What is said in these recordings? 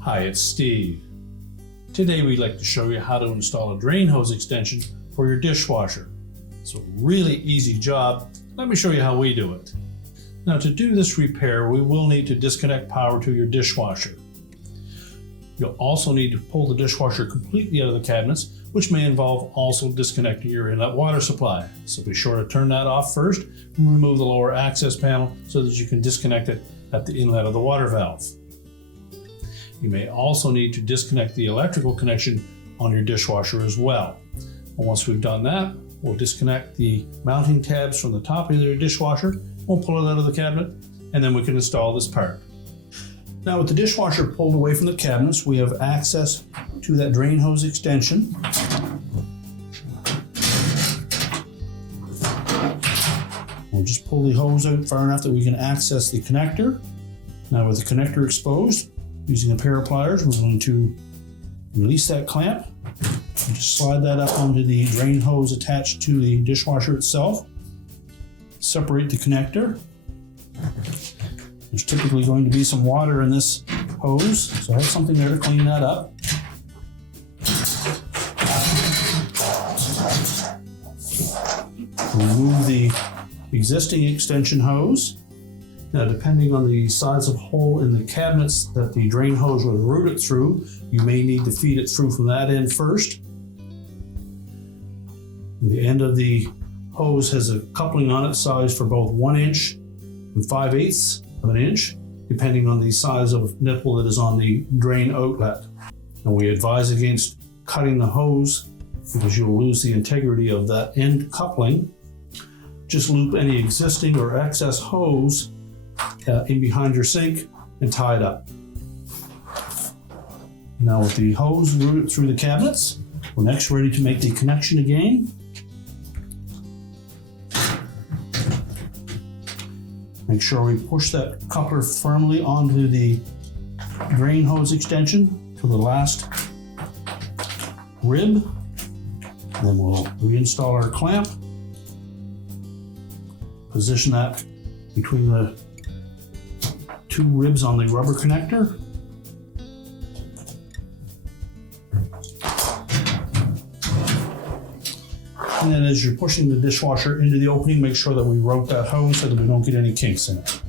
Hi, it's Steve. Today we'd like to show you how to install a drain hose extension for your dishwasher. It's a really easy job. Let me show you how we do it. Now, to do this repair, we will need to disconnect power to your dishwasher. You'll also need to pull the dishwasher completely out of the cabinets, which may involve also disconnecting your inlet water supply. So be sure to turn that off first and remove the lower access panel so that you can disconnect it at the inlet of the water valve. You may also need to disconnect the electrical connection on your dishwasher as well. And once we've done that, we'll disconnect the mounting tabs from the top of your dishwasher. We'll pull it out of the cabinet, and then we can install this part. Now, with the dishwasher pulled away from the cabinets, we have access to that drain hose extension. We'll just pull the hose out far enough that we can access the connector. Now, with the connector exposed, using a pair of pliers, we're going to release that clamp and just slide that up onto the drain hose attached to the dishwasher itself. Separate the connector. There's typically going to be some water in this hose, so have something there to clean that up. Remove the existing extension hose. Now, depending on the size of hole in the cabinets that the drain hose was routed through, you may need to feed it through from that end first. The end of the hose has a coupling on it sized for both 1 inch and 5/8 of an inch, depending on the size of nipple that is on the drain outlet. And we advise against cutting the hose because you'll lose the integrity of that end coupling. Just loop any existing or excess hose in behind your sink and tie it up. Now, with the hose routed through the cabinets, we're next ready to make the connection again. Make sure we push that coupler firmly onto the drain hose extension to the last rib. Then we'll reinstall our clamp. Position that between the 2 ribs on the rubber connector. And then as you're pushing the dishwasher into the opening, make sure that we route that hose so that we don't get any kinks in it.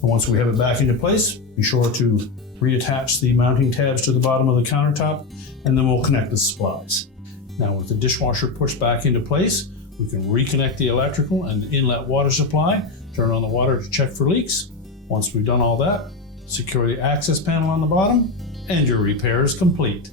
And once we have it back into place, be sure to reattach the mounting tabs to the bottom of the countertop, and then we'll connect the supplies. Now, with the dishwasher pushed back into place, we can reconnect the electrical and the inlet water supply, turn on the water to check for leaks. Once we've done all that, secure the access panel on the bottom, and your repair is complete.